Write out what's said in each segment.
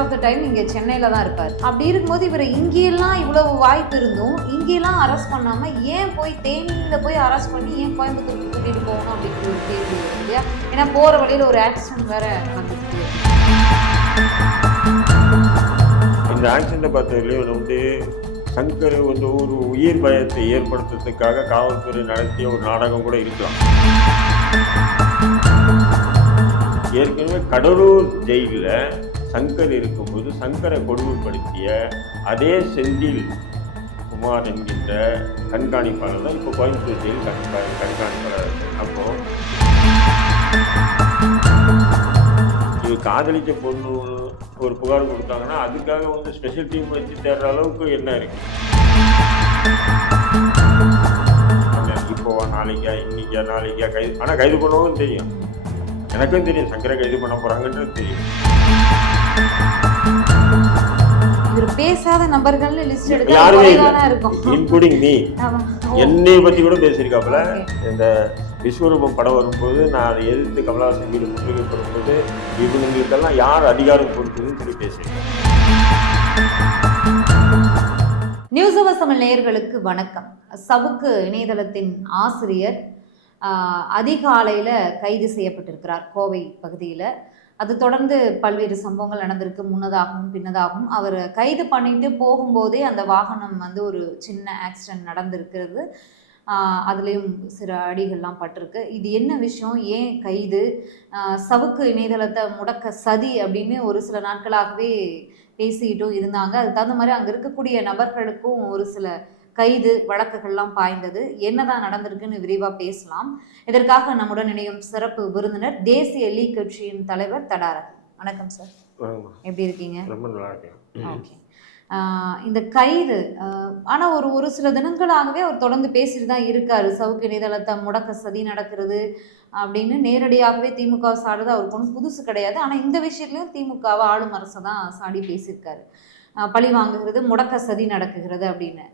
Of the time இங்கே சென்னையில் தான் இருப்பார். அப்படி இருக்கும்போது இவர் இங்கேயெல்லாம் இவ்வளவு வாய்ப்பு இருந்தும் இங்கேயெல்லாம் அரெஸ்ட் பண்ணாமல் ஏன் போய் தேனியில் போய் அரெஸ்ட் பண்ணி ஏன் கோயம்புத்தூருக்கு கூட்டிகிட்டு போகணும் அப்படிங்கிற ஒரு கேள்வி இருக்கு இல்லையா? ஏன்னா போகிற வழியில் ஒரு ஆக்சிடென்ட் வேற நடந்துச்சு. இந்த ஆக்சிடென்ட்டை பார்த்ததுலேயே வந்து சங்கர் வந்து ஒரு உயிர் பயத்தை ஏற்படுத்துறதுக்காக காவல்துறை நடத்திய ஒரு நாடகம் கூட இருக்கலாம். ஏற்கனவே கடலூர் ஜெயிலில் சங்கர் இருக்கும்போது சங்கரை கொடுமைப்படுத்திய அதே செந்தில் குமார் என்கின்ற கண்காணிப்பாளர் தான் இப்போ கோயம்புத்தூர் ஜெயில் கண்காணிப்பாளர். அப்போது இது காதலிச்ச பொண்ணு ஒரு புகார் கொடுத்தாங்கன்னா அதுக்காக வந்து ஸ்பெஷல் டீம் வச்சு தேடுற அளவுக்கு என்ன இருக்கு? இப்போ நாளைக்கா இன்னைக்கா நாளைக்கா கைது, ஆனால் கைது பண்ணவும் தெரியும், எனக்கும் தெரியும் சங்கரை கைது பண்ண போறாங்கன்றது தெரியும். இவர் பேசாத நபர்கள்னு லிஸ்ட் எடுத்தா யாருமே இருக்கும், இன்க்ளூடிங் மீ. என்னை பத்தி கூட பேசியிருக்காப்புல. இந்த விஸ்வரூபம் படம் வரும்போது நான் அதை எதிர்த்து கமலஹாசன் வீடு முற்றுகை போடும்போது இவங்களுக்கெல்லாம் யார் அதிகாரம் கொடுக்குதுன்னு சொல்லி பேசியிருக்கேன். நியூஸ் அவர் தமிழ் நேயர்களுக்கு வணக்கம். சவுக்கு இணையதளத்தின் ஆசிரியர் அதிகாலையில் கைது செய்யப்பட்டிருக்கிறார் கோவை பகுதியில். அது தொடர்ந்து பல்வேறு சம்பவங்கள் நடந்திருக்கு, முன்னதாகவும் பின்னதாகவும். அவர் கைது பண்ணிட்டு போகும்போதே அந்த வாகனம் வந்து ஒரு சின்ன ஆக்சிடென்ட் நடந்திருக்கிறது. அதுலேயும் சில அடிகள்லாம் பட்டிருக்கு. இது என்ன விஷயம், ஏன் கைது, சவுக்கு இணையதளத்தை முடக்க சதி அப்படின்னு ஒரு சில நாட்களாகவே பேசிக்கிட்டும் இருந்தாங்க. அதுக்கு தகுந்த மாதிரி அங்கே இருக்கக்கூடிய நபர்களுக்கும் ஒரு சில கைது வழக்குகள்லாம் பாய்ந்தது. என்னதான் நடந்திருக்குன்னு விரிவாக பேசலாம். இதற்காக நம்முடன் இணையும் சிறப்பு விருந்தினர் தேசிய லீக் கட்சியின் தலைவர் தடாரன். வணக்கம் சார், எப்படி இருக்கீங்க? ரொம்ப நல்லா இருக்கேன். ஓகே. இந்த கைது ஆனால் ஒரு சில தினங்களாகவே அவர் தொடர்ந்து பேசிட்டு தான் இருக்காரு. சவுக்கு இணையதளத்தை முடக்க சதி நடக்கிறது அப்படின்னு நேரடியாகவே திமுக சாடுறது அவருக்கு ஒன்றும் புதுசு கிடையாது. ஆனால் இந்த விஷயத்துலையும் திமுகவை ஆளும் அரசை தான் சாடி பேசியிருக்காரு. பழி வாங்குகிறது, முடக்க சதி நடக்குகிறது அப்படின்னு.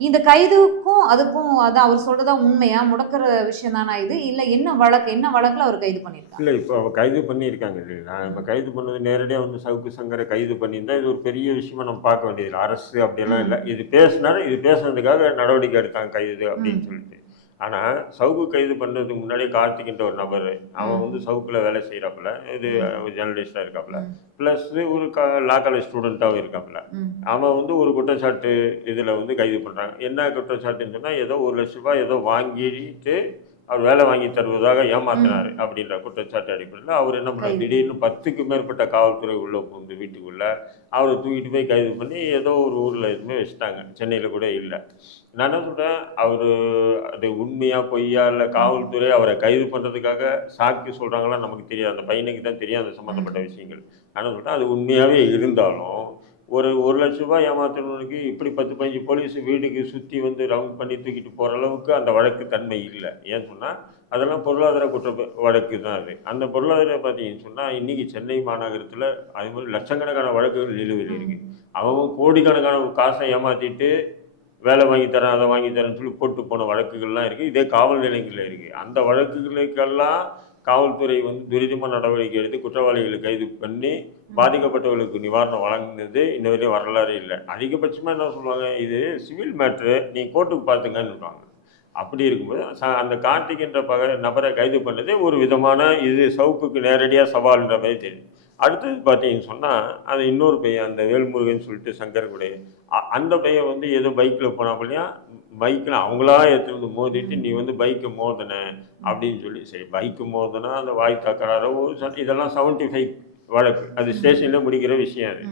இந்த கைதுக்கும் அதுக்கும் அதான் அவர் சொல்றதா உண்மையா, முடக்கிற விஷயம் தானா இது, இல்லை என்ன வழக்கில் அவர் கைது பண்ணியிருக்காங்க? இல்லை, இப்போ அவர் கைது பண்ணியிருக்காங்க இல்லைங்களா? இப்போ கைது பண்ணது நேரடியாக வந்து சவுக்கு சங்கரை கைது பண்ணியிருந்தா இது ஒரு பெரிய விஷயமா நம்ம பார்க்க வேண்டியது இல்லை. அரசு அப்படியெல்லாம் இல்லை. இது பேசுனதுக்காக நடவடிக்கை எடுத்தாங்க கைது அப்படின்னு சொல்லிட்டு. ஆனால் சவுக்கு கைது பண்ணுறதுக்கு முன்னாடியே கார்த்திக்ன்ற ஒரு நபர், அவன் வந்து சவுக்கில் வேலை செய்கிறாப்புல, இது ஜேர்னலிஸ்டாக இருக்காப்புல, ப்ளஸ் ஒரு லா காலேஜ் ஸ்டூடெண்ட்டாகவும் இருக்காப்புல. அவன் வந்து ஒரு குற்றச்சாட்டு இதில் வந்து கைது பண்ணுறாங்க. என்ன குற்றச்சாட்டுன்னு சொன்னால், ஏதோ 1 லட்ச ரூபாய் ஏதோ வாங்கிட்டு அவர் வேலை வாங்கி தருவதாக ஏமாத்தினார் அப்படின்ற குற்றச்சாட்டு அடிப்படையில் அவர் என்ன பண்ணார், திடீர்னு 10க்கும் மேற்பட்ட காவல்துறை உள்ளே வந்து வீட்டுக்குள்ளே அவரை தூக்கிட்டு போய் கைது பண்ணி ஏதோ ஒரு ஊரில் எதுவுமே வச்சுட்டாங்க. சென்னையில் கூட இல்லை. நான் என்ன சொல்கிறேன், அவர் அது உண்மையாக பொய்யா, இல்லை காவல்துறை அவரை கைது பண்ணுறதுக்காக சாக்கி சொல்கிறாங்களா நமக்கு தெரியாது. அந்த பையனுக்கு தான் தெரியும் அந்த சம்மந்தப்பட்ட விஷயங்கள். நான் என்ன சொல்கிறேன், அது உண்மையாகவே இருந்தாலும் ஒரு 1 லட்ச ரூபாய் ஏமாத்தினவனுக்கு இப்படி 10-15 போலீஸ் வீட்டுக்கு சுற்றி வந்து ரவுண்ட் பண்ணி தூக்கிட்டு போகிற அளவுக்கு அந்த வழக்கு தன்மை இல்லை. ஏன்னு சொன்னால் அதெல்லாம் பொருளாதார வழக்கு தான் அது. அந்த பொருளாதாரம் பார்த்தீங்கன்னு சொன்னால் இன்றைக்கி சென்னை மாநகரத்தில் அது மாதிரி லட்சக்கணக்கான வழக்குகள் நிலுவையில் இருக்குது. அவன் கோடிக்கணக்கான காசை ஏமாற்றிட்டு வேலை வாங்கி தரேன், அதை வாங்கி தரேன்னு சொல்லி போட்டு போன வழக்குகள்லாம் இருக்குது. இதே காவல் நிலையங்களில் இருக்குது. அந்த வழக்குகளுக்கெல்லாம் காவல்துறை வந்து துரிதமாக நடவடிக்கை எடுத்து குற்றவாளிகளை கைது பண்ணி பாதிக்கப்பட்டவர்களுக்கு நிவாரணம் வழங்கினது இன்ன வரையும் வரலாறு இல்லை. அதிகபட்சமாக என்ன சொல்லுவாங்க, இது சிவில் மேட்ரு, நீ கோர்ட்டுக்கு பார்த்துங்கன்னு சொல்லுவாங்க. அப்படி இருக்கும்போது அந்த கார்த்திக் என்ற நபரை கைது பண்ணதே ஒரு விதமான இது சவுக்குக்கு நேரடியாக சவால்ன்ற மாதிரி தெரியும். அடுத்தது பார்த்தீங்கன்னு சொன்னால் அது இன்னொரு பையன், அந்த வேல்முருகன் சொல்லிட்டு சங்கருடைய அந்த பையன் வந்து ஏதோ பைக்கில் போனாப்பலையா, பைக்கில் அவங்களா எடுத்து வந்து மோதிட்டு நீ வந்து பைக்கை மோதன அப்படின்னு சொல்லி, சரி பைக்கு மோதனா அந்த வாய் தக்கறாரோ இதெல்லாம் 75 வழக்கு, அது ஸ்டேஷனில் முடிக்கிற விஷயம். அது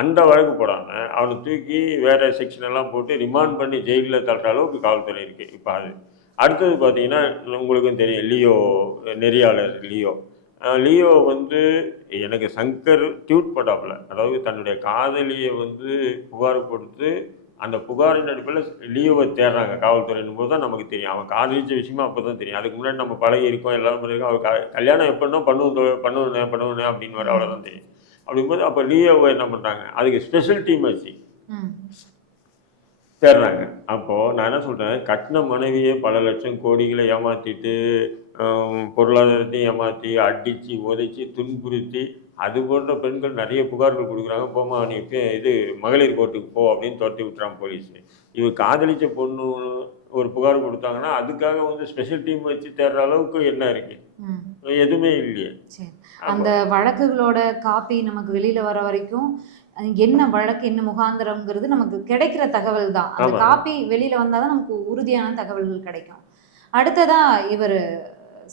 அந்த வழக்கு போடாமல் அவனை தூக்கி வேறு செக்ஷனெல்லாம் போட்டு ரிமாண்ட் பண்ணி ஜெயிலில் தள்ளுற அளவுக்கு காவல்துறை இருக்குது இப்போ. அது அடுத்தது பார்த்தீங்கன்னா உங்களுக்கும் தெரியும், லியோ நெறியாளர் லியோ வந்து எனக்கு சங்கர் டியூட் போட்டாப்புல, அதாவது தன்னுடைய காதலியை வந்து புகார் கொடுத்து அந்த புகாரின் அடிப்படையில் லியோவை தேடுறாங்க காவல்துறையின் போது தான் நமக்கு தெரியும். அவன் காதலிச்ச விஷயமா அப்போ தான் தெரியும். அதுக்கு முன்னாடி நம்ம பழகி இருக்கோம், எல்லாரும் இருக்கோம், அவர் கல்யாணம் எப்படின்னா பண்ணுவேன் அப்படின்னு வர அவ்வளோதான் தெரியும். அப்படிங்கும்போது அப்போ லியோவை என்ன பண்ணுறாங்க, அதுக்கு ஸ்பெஷல் டீம் வச்சு தேடுறாங்க. அப்போது நான் என்ன சொல்கிறேன், கட்டின மனைவியை பல லட்சம் கோடிகளை ஏமாற்றிட்டு பொருளாதாரத்தையும் ஏமாற்றி அடித்து உதைச்சி துன்புறுத்தி அது போன்ற பெண்கள் நிறைய புகார்கள் கொடுக்குறாங்க. போமா நீ இது மகளிர் கோர்ட்டுக்கு போ அப்படின்னு துரத்தி விட்டுறான் போலீஸ். இவர் காதலிச்ச பொண்ணு ஒரு புகார் கொடுத்தாங்கன்னா அதுக்காக வந்து ஸ்பெஷல் டீம் வச்சு தேடுற அளவுக்கு என்ன இருக்கு? எதுவுமே இல்லையே. சரி, அந்த வழக்குகளோட காப்பி நமக்கு வெளியில வர வரைக்கும் என்ன வழக்கு என்ன முகாந்திரம்ங்கிறது நமக்கு கிடைக்கிற தகவல் தான். அந்த காப்பி வெளியில வந்தாதான் நமக்கு உறுதியான தகவல்கள் கிடைக்கும். அடுத்ததா இவர்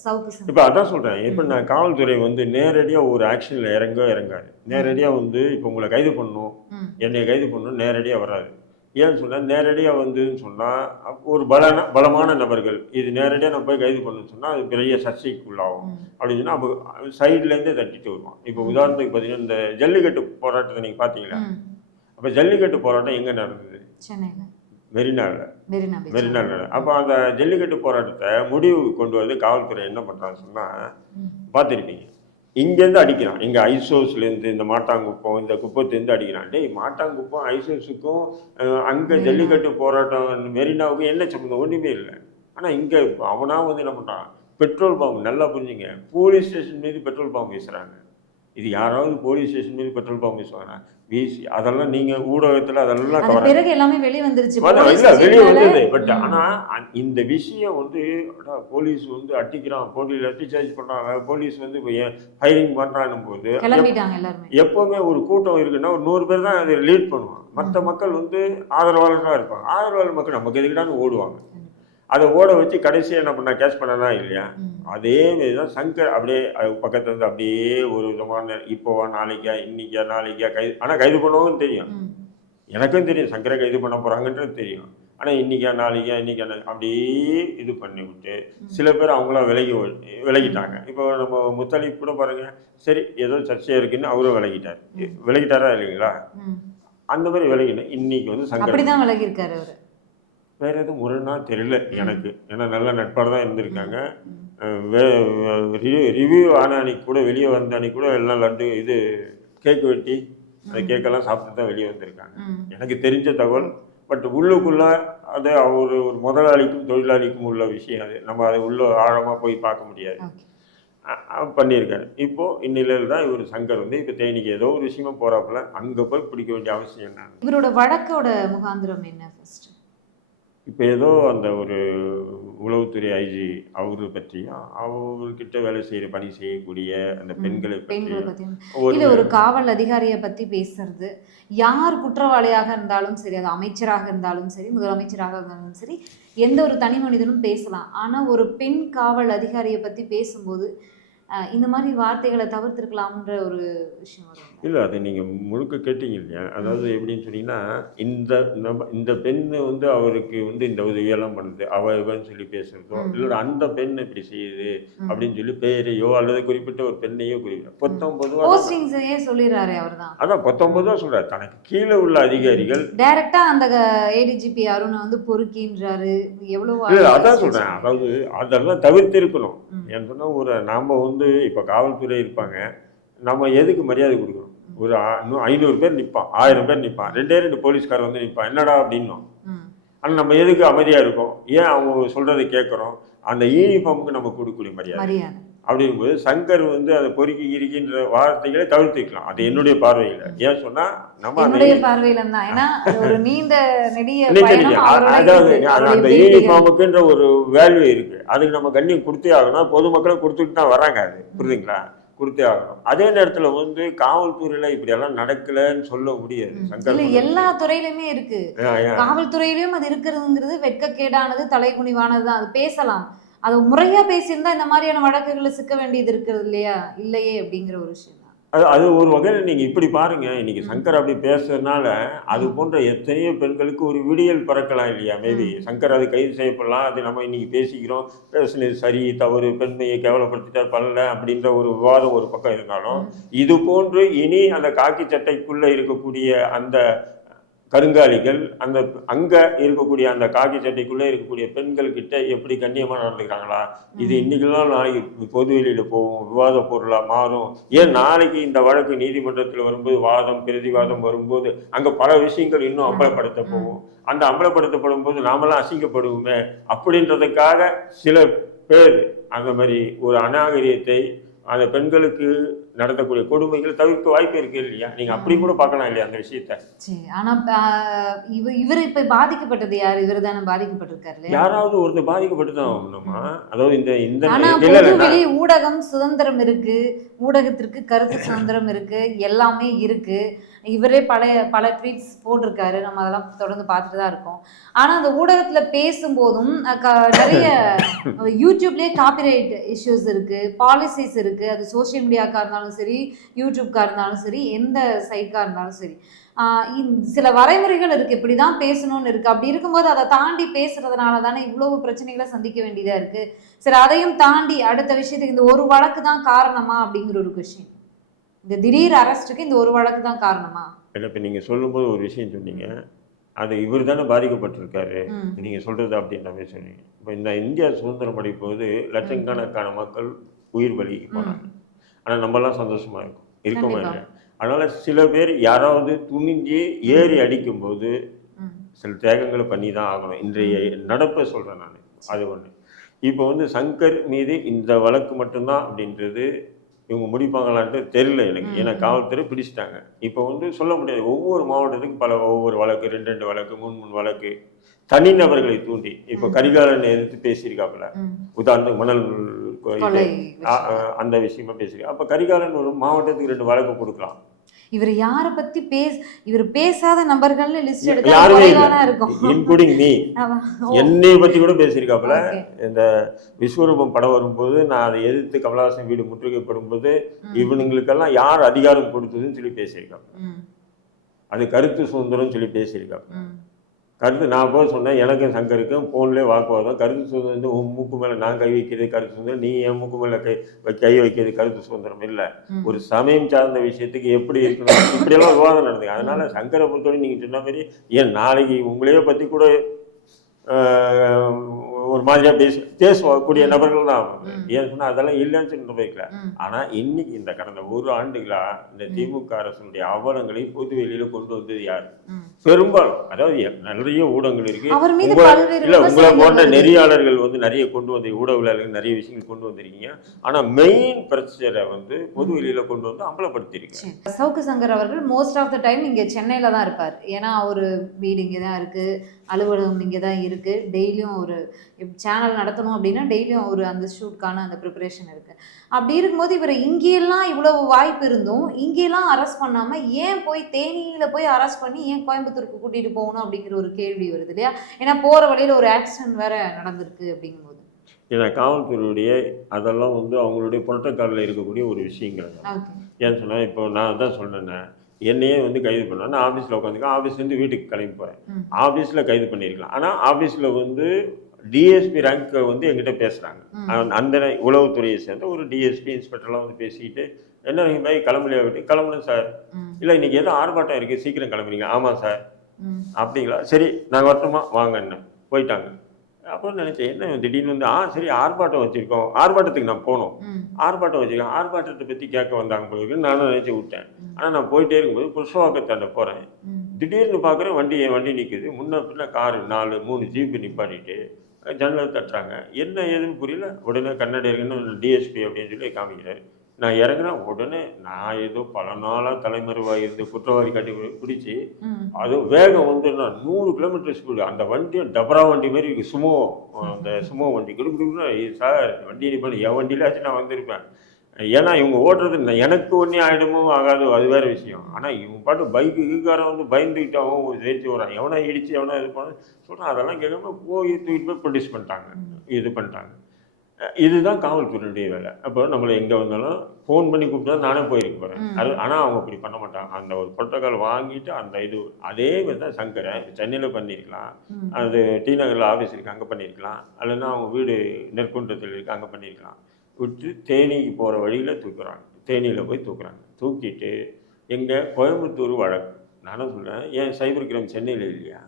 சவுக்கு இப்போ அதான் சொல்றேன். இப்போ நான் காவல்துறை வந்து நேரடியா ஒரு ஆக்ஷன்ல இறங்காது. நேரடியா வந்து இப்போ உங்களை கைது பண்ணணும், என்னை கைது பண்ணணும் நேரடியா வராது. ஏன்னு சொன்னா நேரடியா வந்துன்னு சொன்னா ஒரு பலமான நபர்கள் இது நேரடியா நம்ம போய் கைது பண்ணணும்னு சொன்னா அது பெரிய சர்ச்சைக்குள்ளாகும். அப்படின்னு சொன்னா அப்போ சைட்ல இருந்தே தட்டிட்டு வருவான். இப்போ உதாரணத்துக்கு பார்த்தீங்கன்னா இந்த ஜல்லிக்கட்டு போராட்டத்தை நீங்க பாத்தீங்களா? அப்ப ஜல்லிக்கட்டு போராட்டம் எங்க நடந்தது? சென்னையில மெரினாவில். அப்போ அந்த ஜல்லிக்கட்டு போராட்டத்தை முடிவுக்கு கொண்டு வந்து காவல்துறை என்ன பண்ணுறான்னு சொன்னால் பார்த்துருப்பீங்க. இங்கேருந்து அடிக்கிறான், இங்கே ஐசோஸ்லேருந்து இந்த மாட்டாங்குப்பம் இந்த குப்பத்துலேருந்து அடிக்கிறான். டேய் மாட்டாங்குப்பம் ஐசோஸுக்கும் அங்கே ஜல்லிக்கட்டு போராட்டம் மெரினாவுக்கும் என்ன சம்மந்தம்? ஒன்றுமே இல்லை. ஆனால் இங்கே அவனாக வந்து என்ன பண்ணுறான், பெட்ரோல் பாம்பு, நல்லா புரிஞ்சுங்க, போலீஸ் ஸ்டேஷன் மீது பெட்ரோல் பாம்பு வீசுகிறாங்க. இது யாராவது போலீஸ் ஸ்டேஷன் மீது பெட்ரோல் பாம்பு வீசுவாங்க வீசி அதெல்லாம் நீங்க ஊடகத்துல அதெல்லாம் பிறகு எல்லாமே வெளியே வந்துருச்சு. வெளியே வந்தது. பட் ஆனா இந்த விஷயம் வந்து போலீஸ் வந்து அடிக்கிறான், போலீஸ் அட்டிசார்ஜ் பண்றாங்க, போலீஸ் வந்து ஃபயரிங் பண்றான்னும் போது எப்பவுமே ஒரு கூட்டம் இருக்குன்னா ஒரு 100 பேர் தான் அதை லீட் பண்ணுவான். மற்ற மக்கள் வந்து ஆதரவாளர்களா இருப்பாங்க. ஆதரவாளர் மக்கள் நமக்கு எதுக்கிட்டான்னு ஓடுவாங்க. அதை ஓட வச்சு கடைசியாக என்ன பண்ணா கேட்ச் பண்ணதான் இல்லையா? அதே மாரி தான் சங்கர் அப்படியே பக்கத்துல இருந்து அப்படியே ஒரு விதமான இப்போவா நாளைக்கா இன்னைக்கா நாளைக்கா கைது. ஆனால் கைது பண்ணுவோம்னு தெரியும், எனக்கும் தெரியும் சங்கரை கைது பண்ண போறாங்கன்றது தெரியும். ஆனால் இன்னைக்கா நாளைக்கா இன்னைக்கா அப்படியே இது பண்ணி விட்டு சில பேர் அவங்களாம் விலகிட்டாங்க. இப்போ நம்ம முத்தலீப் கூட பாருங்க, சரி ஏதோ சர்ச்சையாக இருக்குன்னு அவரும் விலகிட்டாரா இல்லைங்களா? அந்த மாதிரி விலகினேன். இன்னைக்கு வந்து சங்கர் தான் விலகியிருக்காரு. அவர் வேற எதுவும் முறைனா தெரியல எனக்கு, ஏன்னா நல்ல நட்பாக தான் இருந்திருக்காங்க. ரிவ்யூ ஆன அன்னைக்கு கூட வெளியே வந்த அன்னைக்கு கூட எல்லாம் லட்டு இது கேக் வெட்டி அந்த கேக்கெல்லாம் சாப்பிட்டு தான் வெளியே வந்திருக்காங்க, எனக்கு தெரிஞ்ச தகவல். பட் உள்ளுக்குள்ள அது ஒரு முதலாளிக்கும் தொழிலாளிக்கும் உள்ள விஷயம். அது நம்ம அதை உள்ள ஆழமாக போய் பார்க்க முடியாது. பண்ணியிருக்காரு. இப்போ இந்நிலையில் தான் இவர் சங்கர் வந்து இப்போ தேனிக்கு ஏதோ ஒரு விஷயமா போறாப்புல, அங்கே போய் பிடிக்க வேண்டிய அவசியம் என்ன? இவரோட வழக்கோட முகாந்திரம் என்ன? ஃபர்ஸ்ட் இப்போ ஏதோ அந்த ஒரு உளவுத்துறை ஐஜி அவரு பற்றியும் அவர்கிட்ட வேலை செய்கிற பணி செய்யக்கூடிய அந்த பெண்களை பற்றியும் இல்லை, ஒரு காவல் அதிகாரியை பற்றி பேசுறது, யார் குற்றவாளியாக இருந்தாலும் சரி, அது அமைச்சராக இருந்தாலும் சரி, முதலமைச்சராக இருந்தாலும் சரி, எந்த ஒரு தனி மனிதனும் பேசலாம். ஆனால் ஒரு பெண் காவல் அதிகாரியை பற்றி பேசும்போது இந்த மாதிரி வார்த்தைகளை தவிர்த்திருக்கலாம்ன்ற ஒரு விஷயம் வரும். இல்லை, அதை நீங்கள் முழுக்க கேட்டீங்க இல்லையா? அதாவது எப்படின்னு சொன்னீங்கன்னா, இந்த பெண்ணு வந்து அவருக்கு வந்து இந்த உதவியெல்லாம் பண்ணுது, அவன்னு சொல்லி பேசுறதோ, இல்லை அந்த பெண் இப்படி செய்யுது அப்படின்னு சொல்லி பேரையோ அல்லது குறிப்பிட்ட ஒரு பெண்ணையோ குறிப்பிட்ட 19 சொல்லிடுறாரு அவர் தான். அதான் 19 சொல்றாரு. தனக்கு கீழே உள்ள அதிகாரிகள் டைரக்டா அந்த ஏடிஜிபி அருணை வந்து பொறுக்கின்றாரு. எவ்வளவு அதான் சொல்றேன். அதாவது அதெல்லாம் தவிர்த்து இருக்கணும். ஏன்னு சொன்னா நாம வந்து இப்போ காவல்துறை இருப்பாங்க, நம்ம எதுக்கு மரியாதை கொடுக்கணும்? ஒரு 500 பேர் நிற்பான், 1000 பேர் நிற்பான், 2 போலீஸ்கார் வந்து நிற்பான், என்னடா அப்படின்னோம். ஆனால் நம்ம எதுக்கு அமைதியாக இருக்கோம்? ஏன் அவங்க சொல்றதை கேட்குறோம்? அந்த யூனிஃபார்முக்கு நம்ம கொடுக்கக்கூடிய மரியாதை. அப்படிங்கும்போது சங்கர் வந்து அதை பொறுக்கி இருக்கின்ற வார்த்தைகளை தவிர்த்துக்கலாம். அது என்னுடைய பார்வையில். ஏன் சொன்னா நம்ம பார்வையில அதாவது அந்த யூனிஃபார்முக்குன்ற ஒரு வேல்யூ இருக்கு, அதுக்கு நம்ம கண்ணியம் கொடுத்தே ஆகணும். பொதுமக்களும் கொடுத்துட்டு தான் வராங்க, அது புரியுதுங்களா? கொடுத்தே ஆகணும். அதே நேரத்துல வந்து காவல்துறையில இப்படி எல்லாம் நடக்கலன்னு சொல்ல முடியாது. சங்கர் எல்லா துறையிலுமே இருக்கு, காவல்துறையிலயும் அது இருக்கிறதுங்கிறது வெட்கக்கேடானது, தலைகுனிவானது தான். அது பேசலாம், அதை முறையா பேசியிருந்தா இந்த மாதிரியான வழக்குகளை சிக்க வேண்டியது இருக்கிறது இல்லையா? இல்லையே அப்படிங்கிற ஒரு விஷயம் தான். அது ஒரு வகையில் நீங்கள் இப்படி பாருங்க, இன்னைக்கு சங்கர் அப்படி பேசுறதுனால அது போன்ற எத்தனையோ பெண்களுக்கு ஒரு விடியல் பறக்கலாம் இல்லையா? மேபி சங்கர் அது கைது செய்யப்படலாம். அது நம்ம இன்னைக்கு பேசிக்கிறோம், பேசுனது சரி தவறு, பெண்மையை கேவலப்படுத்திட்டார் பண்ணல அப்படின்ற ஒரு விவாதம் ஒரு பக்கம் இருந்தாலும், இது போன்று இனி அந்த காக்கி சட்டைக்குள்ள இருக்கக்கூடிய அந்த கருங்காலிகள் அந்த அங்க இருக்கக்கூடிய அந்த காக்கி சட்டைக்குள்ளே இருக்கக்கூடிய பெண்கள் கிட்ட எப்படி கண்ணியமா நடந்துக்கிறாங்களா? இது இன்னைக்கெல்லாம் நாளைக்கு பொது வெளியில போகும், விவாத பொருளா மாறும். ஏன் நாளைக்கு இந்த வழக்கு நீதிமன்றத்தில் வரும்போது வாதம் பிரதிவாதம் வரும்போது அங்க பல விஷயங்கள் இன்னும் அம்பலப்படுத்த போகும். அந்த அம்பலப்படுத்தப்படும் போது நாமெல்லாம் அசிங்கப்படுவோமே அப்படின்றதுக்காக சில பேர் அந்த மாதிரி ஒரு அநாகரிகத்தை அந்த பெண்களுக்கு நடத்தக்கூடிய கொடுமைகள் தவிர்க்க வாய்ப்பு இருக்கு இல்லையா? நீங்க அப்படி கூட பார்க்கலாம் இல்லையா அந்த விஷயத்த? சரி. ஆனா இவர் இப்ப பாதிக்கப்பட்டது யாரு? இவர் தானே பாதிக்கப்பட்டிருக்காரு இல்லையா? யாராவது ஒருத்தர் பாதிக்கப்பட்டு தான் ஆகணுமா? அதாவது இந்த இந்த ஆனா இல்ல இல்ல பொதுவெளி ஊடகம் சுதந்திரம் இருக்கு, ஊடகத்திற்கு கருத்து சுதந்திரம் இருக்கு, எல்லாமே இருக்கு. இவரே பல ட்வீட்ஸ் போட்டிருக்காரு, நம்ம அதெல்லாம் தொடர்ந்து பார்த்துட்டு தான் இருக்கோம். ஆனா அந்த ஊடகத்துல பேசும்போதும் நிறைய யூடியூப்லயே காப்பிரைட் இஷ்யூஸ் இருக்கு, பாலிசிஸ் இருக்கு. அது சோஷியல் மீடியாக்கா இருந்தாலும் சரி, யூடியூப்கா இருந்தாலும் சரி, எந்த சைட்கா இருந்தாலும் சரி, சில வரைமுறைகள் இருக்கு, இப்படிதான் பேசணும்னு இருக்கு. அப்படி இருக்கும்போது அதை தாண்டி பேசுறதுனால தானே இவ்வளவு பிரச்சனைகளை சந்திக்க வேண்டியதா இருக்கு. சரி, அதையும் தாண்டி அடுத்த விஷயத்துக்கு இந்த ஒரு வழக்கு தான் காரணமா அப்படிங்கிற ஒரு கொஸ்டின். இந்த திடீர் அரெஸ்ட்டுக்கு இந்த ஒரு வழக்கு தான் காரணமா? இல்ல இப்ப நீங்க சொல்லும்போது ஒரு விஷயம் சொன்னீங்க. அது இவர் தானே பாதிக்கப்பட்டிருக்காரு. நீங்க சொல்றது அப்படின்ற மாதிரி சொன்னீங்க. இப்போ இந்த இந்தியா சுதந்திரம் அடையும் லட்சக்கணக்கான மக்கள் உயிர் பலிக்கு போனாங்க. ஆனா நம்மலாம் சந்தோஷமா இருக்கோமா இல்லையா? அதனால சில பேர் யாராவது துணிஞ்சு ஏறி அடிக்கும்போது சில தியாகங்களை பண்ணி தான் ஆகணும். இன்றைய நடப்பை சொல்றேன் நான். அது ஒண்ணு. இப்போ வந்து சங்கர் மீது இந்த வழக்கு மட்டும்தான் அப்படின்றது இவங்க முடிப்பாங்களான்ட்டு தெரியல எனக்கு. ஏன்னா காவல்துறை பிடிச்சிட்டாங்க. இப்போ வந்து சொல்ல முடியாது. ஒவ்வொரு மாவட்டத்துக்கும் ஒவ்வொரு வழக்கு, 2 வழக்கு, 3 வழக்கு, தனிநபர்களை தூண்டி. இப்போ கரிகாலனை எதிர்த்து பேசியிருக்காப்புல. உதாரணத்துக்கு மணல் இது அந்த விஷயமா பேசியிருக்கா. அப்போ கரிகாலன் ஒரு மாவட்டத்துக்கு 2 வழக்கு கொடுக்கலாம். இவர் யார பத்தி இவர் பேசாத நபர்கள்னு லிஸ்ட் எடுத்தா யாருமே குறைவாதான் இருக்கும். Including me. என்னைய பத்தி கூட பேசியிருக்காப்புல. இந்த விஸ்வரூபம் படம் வரும்போது நான் அதை எதிர்த்து கமலஹாசன் வீடு முற்றுகைப்படும் போது இவனுங்களுக்கெல்லாம் யார் அதிகாரம் கொடுத்ததுன்னு சொல்லி பேசியிருக்காப்புல. அது கருத்து சுதந்திரம் சொல்லி பேசியிருக்காப்புல. கருத்து நான் போய் சொன்னேன், எனக்கும் சங்கருக்கும் ஃபோன்லேயே வாக்குவாதம். கருத்து சுதந்திரம் வந்து உன் மூக்கு மேலே நான் கை வைக்கிறது கருத்து சுதந்திரம், நீ என் மூக்கு மேலே கை வைக்கிறது கருத்து சுதந்திரம் இல்லை. ஒரு சமயம் சார்ந்த விஷயத்துக்கு எப்படி இருக்கணும், இப்படியெல்லாம் விவாதம் நடந்தது. அதனால சங்கரை பொறுத்தவரை நீங்கள் சொன்ன மாதிரி ஏன் நாளைக்கு உங்களையே பற்றி கூட ஒரு மாதிரியா பேசக்கூடிய நபர்கள் தான் அவங்க. ஏன்னு சொன்னா அதெல்லாம் இல்லைன்னு சொல்லி போய்க்கல. ஆனா இன்னைக்கு இந்த கடந்த 1 ஆண்டுகளா இந்த திமுக அரசுடைய அவலங்களை பொது வெளியில கொண்டு வந்தது யாரு? பெரும்பாலும் அதாவது நிறைய ஊடகங்கள் இருக்கு. இல்ல உங்களை போன்ற நெறியாளர்கள் வந்து நிறைய கொண்டு வந்து ஊடகவியலாளர்கள் நிறைய விஷயங்கள் கொண்டு வந்திருக்கீங்க. ஆனா மெயின் பிரச்சனை வந்து பொது வெளியில கொண்டு வந்து அம்பலப்படுத்திருக்கீங்க. சவுக்கு சங்கர் அவர்கள் மோஸ்ட் ஆஃப் த டைம் இங்க சென்னையில தான் இருப்பார். ஏன்னா ஒரு வீடு இங்கே தான் இருக்கு, அலுவலகம் இங்கே தான் இருக்கு. டெய்லியும் ஒரு சேனல் நடத்தணும் அப்படின்னா டெய்லியும் ஒரு அந்த ஷூட்கான அந்த ப்ரிப்பரேஷன் இருக்கு. அப்படி இருக்கும்போது இவர் இங்கெல்லாம் இவ்வளவு வாய்ப்பு இருந்தும் இங்கெல்லாம் அரெஸ்ட் பண்ணாம ஏன் போய் தேனியில போய் அரெஸ்ட் பண்ணி ஏன் கோயம்புத்தூருக்கு கூட்டிட்டு போகணும் அப்படிங்கிற ஒரு கேள்வி வருது இல்லையா? ஏன்னா போற வழியில ஒரு ஆக்சிடென்ட் வேற நடந்திருக்கு அப்படிங்கும்போது. ஏன்னா காவல்துறையுடைய அதெல்லாம் வந்து அவங்களுடைய புரோட்டோகாலில் இருக்கக்கூடிய ஒரு விஷயங்கள். ஏன்னு சொன்னால் இப்போ நான் தான் சொன்னேன்னே, என்னையே வந்து கைது பண்ணால் நான் ஆஃபீஸில் உட்காந்துருக்கேன், ஆஃபீஸ்லேருந்து வீட்டுக்கு கிளம்பி போகிறேன். ஆஃபீஸில் கைது பண்ணியிருக்கலாம். ஆனால் ஆஃபீஸில் வந்து டிஎஸ்பி ரேங்கை வந்து எங்கிட்ட பேசுகிறாங்க. அந்த உளவுத்துறையை சேர்ந்த ஒரு டிஎஸ்பி இன்ஸ்பெக்டர்லாம் வந்து பேசிக்கிட்டு என்ன நீங்கள் போய் கிளம்பலையா விட்டு கிளம்புனேன் சார். இல்லை இன்னைக்கு ஏதோ ஆர்ப்பாட்டம் இருக்குது சீக்கிரம் கிளம்புறீங்க. ஆமாம் சார். அப்படிங்களா, சரி நாங்கள் வரட்டுமா வாங்க என்ன போயிட்டாங்க. அப்புறம் நினைச்சேன் என்ன திடீர்னு வந்து சரி ஆர்ப்பாட்டம் வச்சிருக்கோம், ஆர்ப்பாட்டத்துக்கு நான் போனோம், ஆர்ப்பாட்டம் வச்சிருக்கோம், ஆர்ப்பாட்டத்தை பற்றி கேட்க வந்தாங்க போல நானும் நினைச்சு விட்டேன். ஆனால் நான் போயிட்டே இருக்கும்போது புருஷவாக்கத்தாண்ட போகிறேன். திடீர்னு பார்க்குறேன் வண்டி நிற்குது. முன்ன பின்ன காரு 3 ஜீப்பு நிப்பாட்டிட்டு ஜன்னல் தட்டுறாங்க. என்ன ஏதுன்னு புரியல. உடனே கன்னடியர்னு டிஎஸ்பி அப்படின்னு சொல்லி காமிக்கிறாரு. நான் இறங்குறேன். உடனே நான் ஏதோ பல நாளாக தலைமறைவாக இருந்து குற்றவாளி கட்டி பிடிச்சி அதுவும் வேகம் வந்து நான் 100 கிலோமீட்டர் ஸ்பீடு. அந்த வண்டியும் டபரா வண்டி மாதிரி இருக்கு. சுமோ, அந்த சுமோ வண்டி கொடுக்குறீங்கன்னா சார் வண்டி பண்ணி என் வண்டியிலாச்சும் நான் வந்திருப்பேன். ஏன்னா இவங்க ஓட்டுறது எனக்கு ஒன்றே ஆகிடுமோ ஆகாது, அது வேறு விஷயம். ஆனால் இவங்க பாட்டு பைக்குக்காரன் வந்து பயந்துக்கிட்டு அவன் ஜெயிச்சு வரான். எவனா இடிச்சு எவனா இது பண்ண சொல்கிறான். அதெல்லாம் கேட்காம போய் தூக்கிட்டு போய் ப்ரொடியூஸ் பண்ணிட்டாங்க, இது பண்ணிட்டாங்க. இதுதான் காவல்துறையுடைய வேலை. அப்போ நம்மளை எங்கே வந்தாலும் ஃபோன் பண்ணி கூப்பிட்டா நானே போயிருக்க போகிறேன். அது ஆனால் அவங்க அப்படி பண்ண மாட்டாங்க. அந்த ஒரு புரோட்டோகால் வாங்கிட்டு அந்த இது அதே மாதிரி தான் சங்கரை சென்னையில் பண்ணியிருக்கலாம், அது டி நகரில் ஆஃபீஸ் இருக்குது அங்கே பண்ணியிருக்கலாம், இல்லைன்னா அவங்க வீடு நெற்குன்றத்தில் இருக்குது அங்கே பண்ணியிருக்கலாம். விட்டு தேனிக்கு போகிற வழியில் தூக்குறாங்க. தேனியில் போய் தூக்குறாங்க. தூக்கிட்டு எங்கே கோயம்புத்தூர் வழக்கு. நானும் சொல்கிறேன், ஏன் சைபர் கிரைம் சென்னையில் இல்லையா?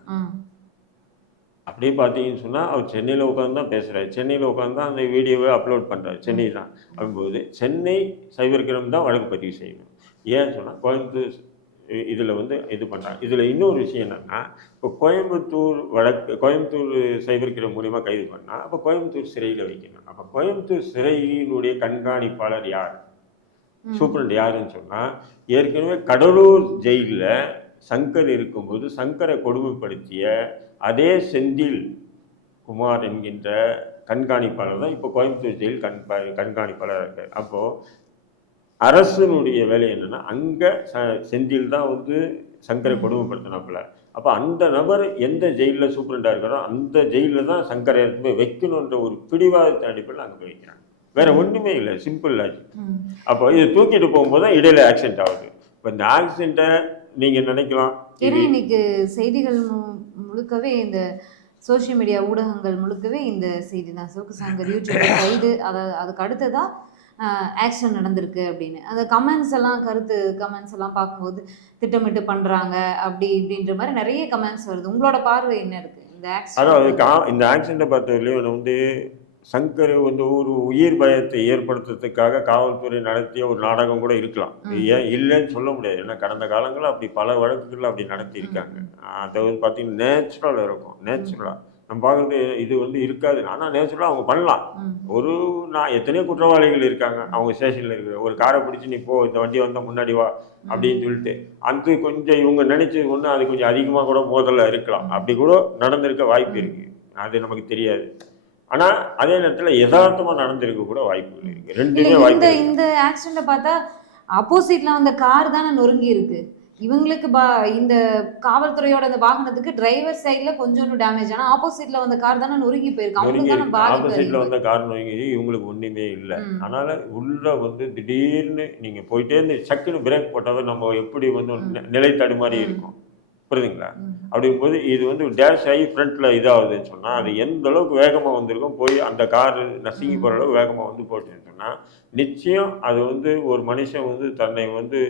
அப்படியே பார்த்தீங்கன்னு சொன்னால் அவர் சென்னையில் உட்காந்து தான் பேசுகிறாரு, சென்னையில் உட்காந்து தான் அந்த வீடியோவை அப்லோட் பண்ணுறாரு. சென்னை தான் அப்படிங்கும்போது சென்னை சைபர் கிரைம் தான் வழக்கு பதிவு செய்யணும். ஏன்னு சொன்னால் கோயம்புத்தூர் இதில் வந்து இது பண்ணுறாங்க. இதில் இன்னொரு விஷயம் என்னென்னா, இப்போ கோயம்புத்தூர் சைபர் கிரைம் மூலிமா கைது பண்ணால் அப்போ கோயம்புத்தூர் சிறையில் வைக்கணும். அப்போ கோயம்புத்தூர் சிறையினுடைய கண்காணிப்பாளர் யார்? சூப்பரண்ட் யாருன்னு சொன்னால், ஏற்கனவே கடலூர் ஜெயிலில் சங்கர் இருக்கும்போது சங்கரை கொடுமைப்படுத்திய அதே செந்தில் குமார் என்கின்ற கண்காணிப்பாளர் தான் இப்போ கோயம்புத்தூர் ஜெயில் கண்காணிப்பாளராக இருக்கார். அப்போது அரசனுடைய வேலை என்னென்னா, அங்கே செந்தில் தான் வந்து சங்கரை கொடுமைப்படுத்தினாப்புல. அப்போ அந்த நபர் எந்த ஜெயிலில் சூப்பரண்டாக இருக்காரோ அந்த ஜெயிலில் தான் சங்கரை எடுத்து போய் வைக்கணுன்ற ஒரு பிடிவாதத்தை அடிப்படையில் அங்கே போய் வைக்கிறாங்க. வேற ஒன்றுமே இல்லை, சிம்பிள் லாஜிக். அப்போ இது தூக்கிட்டு போகும்போது தான் இடையில ஆக்சிடென்ட் ஆகுது. இப்போ இந்த ஆக்சிடென்ட்டை நீங்கள் நினைக்கலாம், ஏன்னா இன்னைக்கு செய்திகள் முழுக்கவே இந்த சோஷியல் மீடியா ஊடகங்கள் முழுக்கவே இந்த செய்தி தான். சவுக்கு சங்கர் யூடியூப் கைது, அதுக்கு அடுத்ததான் ஆக்ஷன் நடந்திருக்கு அப்படின்னு அந்த கமெண்ட்ஸ் எல்லாம் கமெண்ட்ஸ் எல்லாம் பார்க்கும்போது திட்டமிட்டு பண்ணுறாங்க அப்படி இப்படின்ற மாதிரி நிறைய கமெண்ட்ஸ் வருது. உங்களோட பார்வை என்ன இருக்குது இந்த ஆக்ஷன்? அதாவது இந்த ஆக்சிடென்ட்டை பார்த்ததுலேயும் வந்து சங்கர் வந்து ஒரு உயிர் பயத்தை ஏற்படுத்துறதுக்காக காவல்துறை நடத்திய ஒரு நாடகம் கூட இருக்கலாம். ஏன் இல்லைன்னு சொல்ல முடியாது. ஏன்னா கடந்த காலங்களில் அப்படி பல வழக்குகள் அப்படி நடத்தியிருக்காங்க. அதை வந்து பார்த்தீங்கன்னா நேச்சுரலாக இருக்கும். நேச்சுரலாக நம்ம பார்க்குறது இது வந்து இருக்காது. ஆனால் நேச்சுரலாக அவங்க பண்ணலாம். நான் எத்தனையோ குற்றவாளிகள் இருக்காங்க அவங்க ஸ்டேஷனில் இருக்கிற. ஒரு காரை பிடிச்சி நீ போ, இந்த வண்டியை வந்தால் முன்னாடி வா அப்படின்னு சொல்லிட்டு அது கொஞ்சம் இவங்க நினைச்சது ஒன்று அது கொஞ்சம் அதிகமாக கூட மோதலில் இருக்கலாம். அப்படி கூட நடந்திருக்க வாய்ப்பு இருக்குது. அது நமக்கு தெரியாது. ஆனால் அதே நேரத்தில் யதார்த்தமாக நடந்திருக்க கூட வாய்ப்புகள் இருக்குது. ரெண்டுமே வாய்ப்பு. இந்த ஆக்சிடென்ட்டை பார்த்தா ஆப்போசிட்ல வந்த கார் தானே நொறுங்கி இருக்கு. இவங்களுக்கு இந்த காவல்துறையோட அந்த வாகனத்துக்கு டிரைவர் சைட்ல கொஞ்சோண்டு டேமேஜ், ஆனா ஆப்போசிட்ல வந்த கார் தானே நொறுங்கி போயிருக்கு. ஆப்போசிட்ல வந்த கார் நொறுங்கி இவங்களுக்கு ஒண்ணுமே இல்லை. அதனால உள்ள வந்து திடீர்னு நீங்க போயிட்டே இருந்து சக்குன்னு பிரேக் போட்டாவே நம்ம எப்படி வந்து நிலை தடுமாறி இருக்கும், புரியுதுங்களா? அப்படிங்கும்போது இது வந்து டேஷ் ஆகி ஃப்ரண்ட்ல இதாகுதுன்னு சொன்னால் அது எந்த அளவுக்கு வேகமாக வந்திருக்கும், போய் அந்த காரு நசுங்கி போகிற அளவுக்கு வேகமாக வந்து போட்டுன்னு சொன்னால் நிச்சயம் அது வந்து ஒரு மனுஷன் வந்து தன்னை வந்து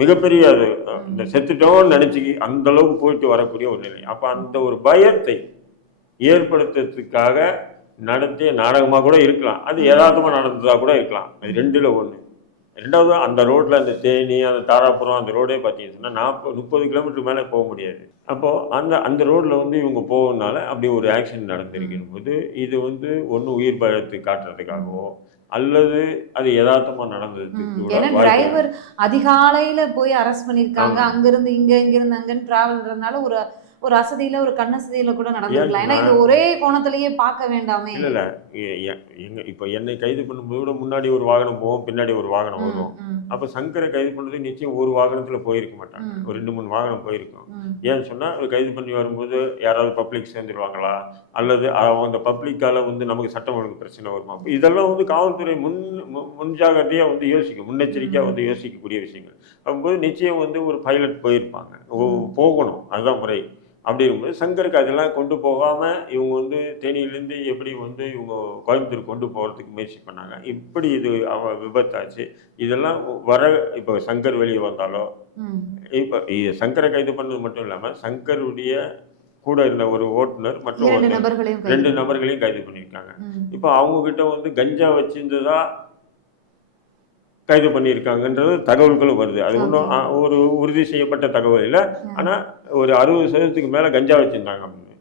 மிகப்பெரிய அது இந்த செத்துட்டோன்னு நினச்சி அந்த அளவுக்கு போயிட்டு வரக்கூடிய ஒரு நிலை. அப்போ அந்த ஒரு பயத்தை ஏற்படுத்துறதுக்காக நடத்திய நாடகமாக கூட இருக்கலாம், அது யதார்த்தமாக நடந்ததாக கூட இருக்கலாம். அது ரெண்டில் ஒன்று. ரெண்டாவது அந்த ரோட்டில் அந்த தேனி அந்த தாராபுரம் அந்த ரோடே பார்த்தீங்கன்னா 30 கிலோமீட்டர் மேலே போக முடியாது. அப்போது அந்த ரோட்டில் வந்து இவங்க போகனால அப்படி ஒரு ஆக்சிடென்ட் நடந்திருக்கும் போது இது வந்து ஒன்று உயிர் பயத்தை காட்டுறதுக்காகவோ அல்லது அது யதார்த்தமாக நடந்ததுக்கு. டிரைவர் அதிகாலையில போய் அரெஸ்ட் பண்ணியிருக்காங்க, அங்கிருந்து இங்கிருந்து அங்கன்னு டிராவல்ன்றதுனால ஒரு அசதியில ஒரு கண்ணசதியில கூட நடந்துக்கலாம். ஏன்னா இது ஒரே கோணத்திலேயே பார்க்க வேண்டாமே. இல்ல இப்ப என்னை கைது பண்ணும்போது கூட முன்னாடி ஒரு வாகனம் போகும், பின்னாடி ஒரு வாகனம் வரும். அப்ப சங்கரை கைது பண்ணது நிச்சயம் ஒரு வாகனத்துல போயிருக்க மாட்டாங்க, ஒரு 2-3 வாகனம் போயிருக்கும். ஏன்னு சொன்னா கைது பண்ணி வரும்போது யாராவது பப்ளிக் சேர்ந்துருவாங்களா, அல்லது அந்த பப்ளிக்கால வந்து நமக்கு சட்டம் ஒழுங்கு பிரச்சனை வருமா, இதெல்லாம் வந்து காவல்துறை முன்ஜாகிரதையா வந்து யோசிக்கும், முன்னெச்சரிக்கையா வந்து யோசிக்கக்கூடிய விஷயங்கள். அப்போது நிச்சயம் வந்து ஒரு பைலட் போயிருப்பாங்க, போகணும், அதுதான் முறை. அப்படி இருக்கும்போது சங்கருக்கு அதெல்லாம் கொண்டு போகாமல் இவங்க வந்து தேனியிலேருந்து எப்படி வந்து இவங்க கோயம்புத்தூர் கொண்டு போகிறதுக்கு முயற்சி பண்ணாங்க. இப்படி இது விபத்தாச்சு. இதெல்லாம் இப்போ சங்கர் வெளியே வந்தாலோ, இப்போ சங்கரை கைது பண்ணது மட்டும் இல்லாமல் சங்கருடைய கூட இருந்த ஒரு ஓட்டுநர் மற்றும் 2 நபர்களையும் கைது பண்ணியிருக்காங்க. இப்போ அவங்கக்கிட்ட வந்து கஞ்சா வச்சிருந்ததா கைது பண்ணியிருக்காங்கன்றது தகவல்களும் வருது. அது ஒன்றும் ஒரு உறுதி செய்யப்பட்ட தகவல் இல்லை. ஆனால் ஒரு 60% மேலே கஞ்சா வச்சுருந்தாங்க அப்படின்னு.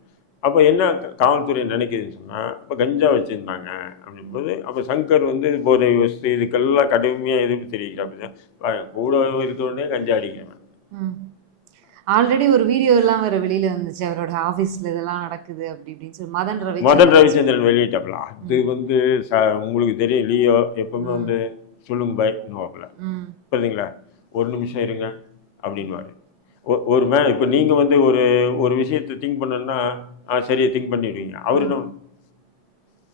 அப்போ என்ன காவல்துறை நினைக்குதுன்னு சொன்னால், இப்போ கஞ்சா வச்சுருந்தாங்க அப்படின்போது அப்போ சங்கர் வந்து போதை வசதி இதுக்கெல்லாம் கடுமையாக எதிர்ப்பு தெரிவிக்கிறாங்க. கூட இருக்கிறோடனே கஞ்சா அடிக்கிறேன். ஆல்ரெடி ஒரு வீடியோ எல்லாம் வேற வெளியில வந்துச்சு, அவரோட ஆஃபீஸில் இதெல்லாம் நடக்குது அப்படி இப்படின்னு சொல்லி மதன் ரவிச்சந்திரன் வெளியிட்டாப்புல. அது வந்து உங்களுக்கு தெரியும், லியோ எப்பவுமே வந்து சொல்லுங்க பாய் இன்னுவாப்பில், புரியுதுங்களா, ஒரு நிமிஷம் இருங்க அப்படின்வாரு. ஒரு இப்போ நீங்கள் வந்து ஒரு விஷயத்தை திங்க் பண்ணணுன்னா சரியா திங்க் பண்ணிடுவீங்க, அவரு என்ன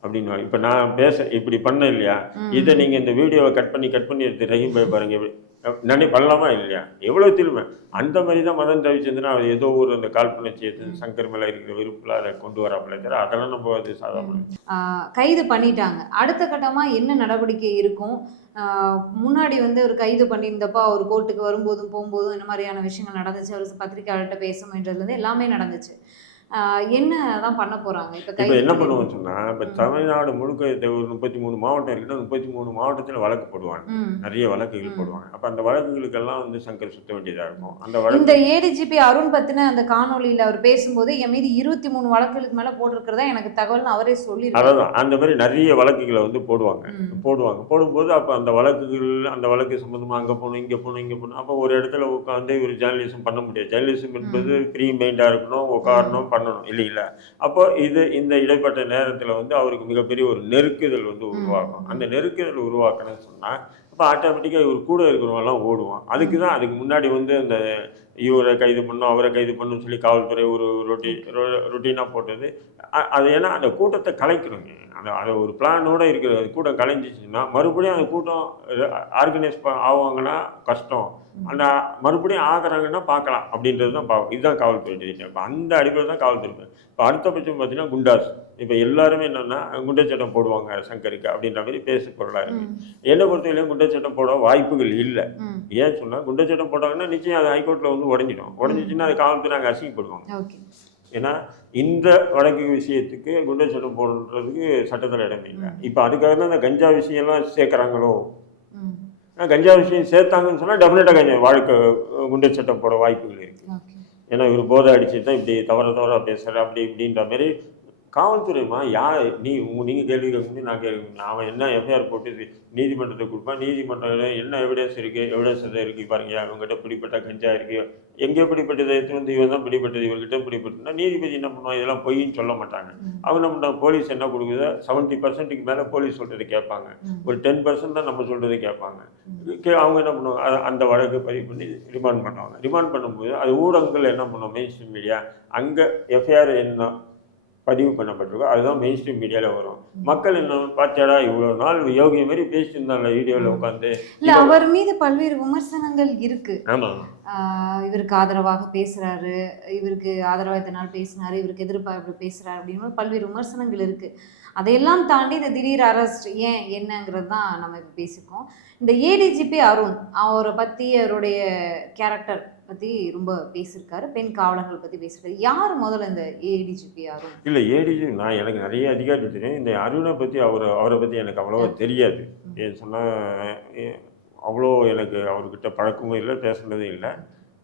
அப்படின்வாரு. இப்போ நான் இப்படி பண்ணேன் இல்லையா, இதை நீங்கள் இந்த வீடியோவை கட் பண்ணி எடுத்து ரஹீம் பாய் பாருங்க பண்ணலாமா இல்லையா, எவ்வளோ திரும்ப அந்த மாதிரி தான் மதன் ரவிச்சந்திரன் அவர் ஏதோ ஒரு அந்த காழ்ப்புணர்ச்சியை சங்கர் மேலே இருக்கிற விருப்பில் அதை கொண்டு வராப்பில் தவிர அதெல்லாம் நம்ம அது சாதாரண. கைது பண்ணிட்டாங்க, அடுத்த கட்டமாக என்ன நடவடிக்கை இருக்கும்? முன்னாடி வந்து ஒரு கைது பண்ணியிருந்தப்போ அவர் கோர்ட்டுக்கு வரும்போதும் போகும்போதும் இந்த மாதிரியான விஷயங்கள் நடந்துச்சு, அவர் பத்திரிகையாளர்கிட்ட பேச முயன்றதுலேருந்து எல்லாமே நடந்துச்சு. என்னதான் பண்ண போறாங்க இப்ப இப்போ என்ன பண்ணுவோம்னு சொன்னால், இப்போ தமிழ்நாடு முழுக்க ஒரு 33 மாவட்டம் இருக்குன்னா 33 மாவட்டத்தில் வழக்கு போடுவாங்க, நிறைய வழக்குகள் போடுவாங்க. அப்போ அந்த வழக்குகளுக்கெல்லாம் வந்து சங்கர் சுத்த வேண்டியதாக இருக்கும். அந்த இந்த வழக்கு ஏடிஜிபி அருண் பத்தின அந்த காணொலியில அவர் பேசும்போது என் மீது 23 வழக்குகளுக்கு மேல போட்டிருக்கிறதா எனக்கு தகவல்னு அவரே சொல்லியிருக்காரு. அதான் அந்த மாதிரி நிறைய வழக்குகளை வந்து போடுவாங்க. போடும்போது அப்போ அந்த வழக்கு சம்மந்தமாக அங்கே போகணும், இங்கே போகணும், இங்கே போகணும். அப்போ ஒரு இடத்துல உட்காந்து ஒரு ஜேர்னலிசம் பண்ண முடியாது. ஜேர்னலிசம் என்பது ஃப்ரீ மைண்டாக இருக்கணும், உட்காரணும், பண்ணணும் இல்லைங்களா? அப்போ இந்த இடைப்பட்ட நேரத்தில் வந்து அவருக்கு மிகப்பெரிய ஒரு நெருக்குதல் வந்து உருவாகும். அந்த நெருக்குதல் உருவாக்கணும்னு சொன்னால் அப்போ ஆட்டோமேட்டிக்காக இவர் கூட இருக்கிறவங்கலாம் ஓடுவான். அதுக்கு முன்னாடி வந்து அந்த இவரை கைது பண்ணும், அவரை கைது பண்ணுன்னு சொல்லி காவல்துறை ஒரு ரொட்டீனாக போட்டது. அது ஏன்னா அந்த கூட்டத்தை கலைக்கணுங்க. அதை ஒரு பிளானோட இருக்கிற கூட்டம் கலைஞ்சிச்சுன்னா மறுபடியும் அந்த கூட்டம் ஆர்கனைஸ் ஆவாங்கன்னா கஷ்டம். அந்த மறுபடியும் ஆகிறாங்கன்னா பார்க்கலாம் அப்படின்றது தான் பார்க்கும். இதுதான் காவல்துறை. இப்போ அந்த அடிப்படையில் தான் காவல்துறை. இப்போ அடுத்தபட்சம் பார்த்தீங்கன்னா குண்டாஸ். இப்போ எல்லாருமே என்னென்னா குண்டச்சட்டம் போடுவாங்க சங்கருக்கு அப்படின்ற மாதிரி பேசு பொருளாக இருக்குது. என்னை பொறுத்தவரையிலும் குண்டச்சட்டம் போட வாய்ப்புகள் இல்லை. ஏன்னு சொன்னால் குண்டச்சட்டம் போட்டாங்கன்னா நிச்சயம் அது ஹைகோர்ட்டில் வந்து உடஞ்சிச்சுன்னா அது காவல்துறை அங்கே அசிங்கப்படுவாங்க. ஏன்னா இந்த வழக்கு விஷயத்துக்கு குண்டச்சட்டம் போடுறதுக்கு சட்டத்தில் இடமே இல்லை. இப்போ அதுக்காக தான் இந்த கஞ்சா விஷயம்லாம் சேர்க்குறாங்களோ. கஞ்சா விஷயம் சேர்த்தாங்கன்னு சொன்னால் டெஃபினட்டாக குண்டச்சட்டம் போட வாய்ப்புகள் இருக்குது. ஏன்னா இவர் போதை அடிச்சுட்டு தான் இப்படி தவறாக பேசுகிற அப்படி இப்படின்ற மாதிரி காவல்துறைமா நீங்கள் கேள்வி கேட்கும்போது நான் கேட்க அவன் என்ன எஃப்ஐஆர் போட்டு நீதிமன்றத்தை கொடுப்பான். நீதிமன்றம் என்ன எவிடன்ஸ் எதை இருக்குது பாருங்க, அவங்ககிட்ட பிடிப்பட்ட கஞ்சா இருக்குது, எங்கே பிடிப்பட்டதை எடுத்து வந்து இவன் தான் பிடிப்பட்டது, இவர்கிட்ட பிடிப்பட்டுனா நீதிபதி என்ன பண்ணுவான், இதெல்லாம் பொய்ன்னு சொல்ல மாட்டாங்க. அவங்க நம்ம போலீஸ் என்ன கொடுக்குதோ 70% மேலே போலீஸ் சொல்கிறத கேட்பாங்க, ஒரு 10% தான் நம்ம சொல்கிறத கேட்பாங்க. அவங்க என்ன பண்ணுவாங்க, அந்த வழக்கு பதிவு பண்ணி ரிமாண்ட் பண்ணுவாங்க. ரிமாண்ட் பண்ணும்போது அது ஊடகங்கள் என்ன பண்ணுவோம், மெயின் ஸ்ட்ரீம் மீடியா அங்கே எஃப்ஐஆர் என்ன பதிவு பண்ணப்பட்டிருக்கோ அதுதான் மெயின் ஸ்ட்ரீம் மீடியாவில் வரும். மக்கள் என்ன பார்த்தாடா இவ்வளோ நாள் யோகி மாதிரி பேசிட்டு இருந்தாங்க வீடியோவில் உட்காந்து. இல்லை, அவர் மீது பல்வேறு விமர்சனங்கள் இருக்கு. ஆமாம், இவருக்கு ஆதரவாக பேசுறாரு, இவருக்கு ஆதரவாக இத்தனை நாள் பேசினாரு, இவருக்கு எதிர்ப்பாக இப்படி பேசுறாரு அப்படின்னு பல்வேறு விமர்சனங்கள் இருக்கு. அதையெல்லாம் தாண்டி இந்த திடீர் அரெஸ்ட் என்னங்கிறது தான் நம்ம இப்போ பேசிப்போம். இந்த ஏடிஜிபி அருண் அவரை பற்றி அவருடைய கேரக்டர் பற்றி ரொம்ப பேசியிருக்காரு, பெண் காவலர்கள் பற்றி பேசியிருக்காரு. யார் முதல்ல இந்த ஏடிஜிபி அருண்? இல்லை, ஏடிஜிபி எனக்கு நிறைய அதிகாரி தெரியும். இந்த அருணை பற்றி அவரை பற்றி எனக்கு அவ்வளோவா தெரியாது. ஏன்னு சொன்னால் அவ்வளோ எனக்கு அவர்கிட்ட பழக்கமும் இல்லை, பேசுனதும் இல்லை.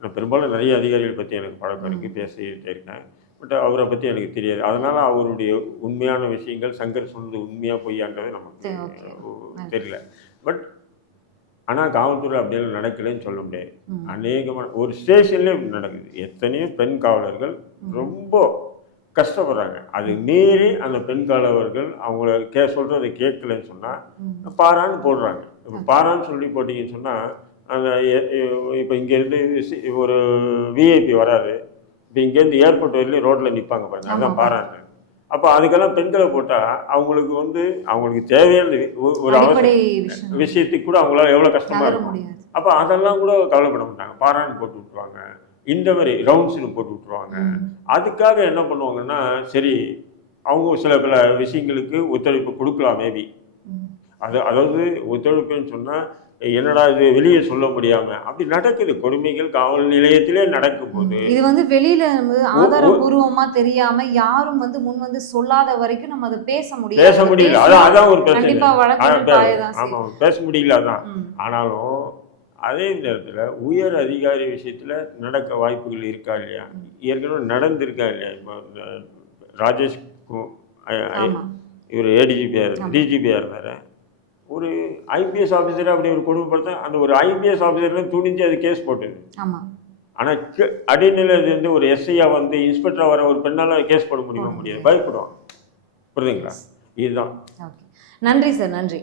நான் பெரும்பாலும் நிறைய அதிகாரிகள் பற்றி எனக்கு பழக்கம் இருக்குது, பேசிகிட்டே இருக்கேன். பட் அவரை பற்றி எனக்கு தெரியாது. அதனால் அவருடைய உண்மையான விஷயங்கள் சங்கர் சொன்னது உண்மையாக பொய்யான்றது நமக்கு தெரியல. பட் ஆனால் காவல்துறை அப்படியெல்லாம் நடக்கலைன்னு சொல்ல முடியாது. அநேகமான ஒரு ஸ்டேஷன்லேயே இப்படி நடக்குது. எத்தனையோ பெண் காவலர்கள் ரொம்ப கஷ்டப்படுறாங்க. அது மீறி அந்த பெண் காவலர்கள் அவங்கள சொல்கிறத கேட்கலன்னு சொன்னால் பாரான்னு போடுறாங்க. இப்போ பாரான்னு சொல்லி போட்டிங்கன்னு சொன்னால் அந்த இப்போ இங்கேருந்து ஒரு விஐபி வராது, இப்போ இங்கேருந்து ஏர்போர்ட் வரையிலும் ரோட்டில் நிற்பாங்க பாருங்க, அதுதான் பாரான்னு. அப்போ அதுக்கெல்லாம் பெண்களை போட்டால் அவங்களுக்கு தேவையான ஒரு விஷயத்துக்கு கூட அவங்களால எவ்வளோ கஷ்டமாக இருக்கும். அப்போ அதெல்லாம் கூட கவலைப்பட மாட்டாங்க, பாரான்னு போட்டு விட்டுருவாங்க, இந்த மாதிரி ரவுண்ட்ஸ்னு போட்டு விட்டுருவாங்க. அதுக்காக என்ன பண்ணுவாங்கன்னா, சரி அவங்க சில பல விஷயங்களுக்கு ஒத்துழைப்பு கொடுக்கலாம் மேபி. அதாவது ஒத்துழைப்புன்னு சொன்னால் என்னடா இது வெளியே சொல்ல முடியாம அப்படி நடக்குது. கொடுமைகள் காவல் நிலையத்திலே நடக்கும் போது இது வந்து வெளியில ஆதாரபூர்வமா தெரியாம யாரும் முன் வந்து சொல்லாத வரைக்கும் நம்ம அதை பேச முடியல. அதான் ஒரு பிரச்சனை. ஆமா, பேச முடியல. அதான். ஆனாலும் அதே நேரத்தில் உயர் அதிகாரி விஷயத்துல நடக்க வாய்ப்புகள் இருக்கா இல்லையா, ஏற்கனவே நடந்திருக்கா இல்லையா. இப்போ ராஜேஷ் இவர் டிஜிபியா இருந்தாரு, ஒரு ஐபிஎஸ் ஆஃபீஸரை அப்படி ஒரு கொடுமைப்படுத்த அந்த ஒரு ஐபிஎஸ் ஆஃபீஸரில் துணிஞ்சு அது கேஸ் போட்டது. ஆனால் அடிநிலை ஒரு எஸ்ஐயா வந்து இன்ஸ்பெக்டராக வர ஒரு பெண்ணால் கேஸ் போட முடியாது, பயப்படுவான். புரியுதுங்களா? இதுதான். நன்றி சார், நன்றி.